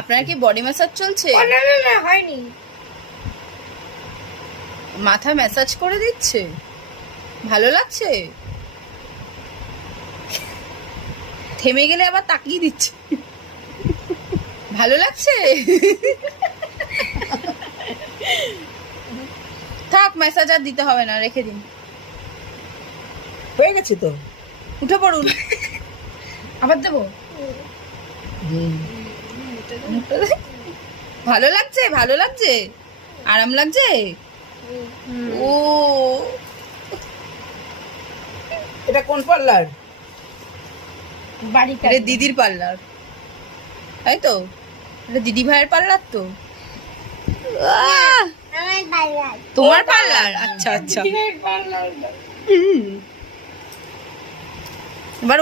আপনার কি body massage চলছে? না হয়নি। মাথা ম্যাসাজ করে দিচ্ছে, ভালো লাগছে? থেমে গেলে আবার তাকিয়ে দিচ্ছে, ভালো লাগছে? থাক, ম্যাসাজ আর দিতে হবে না, রেখে দিন। হয়ে গেছে তো, উঠে পড়ুন। আবার দেবো? ভালো লাগছে, ভালো লাগছে, আরাম লাগছে? ও, এটা কোন পার্লার? বাড়ি এটা দিদির পার্লার, তাই তো? এটা দিদি ভাইয়ের পার্লার তো? তোমার পার্লার? আচ্ছা আচ্ছা। এবার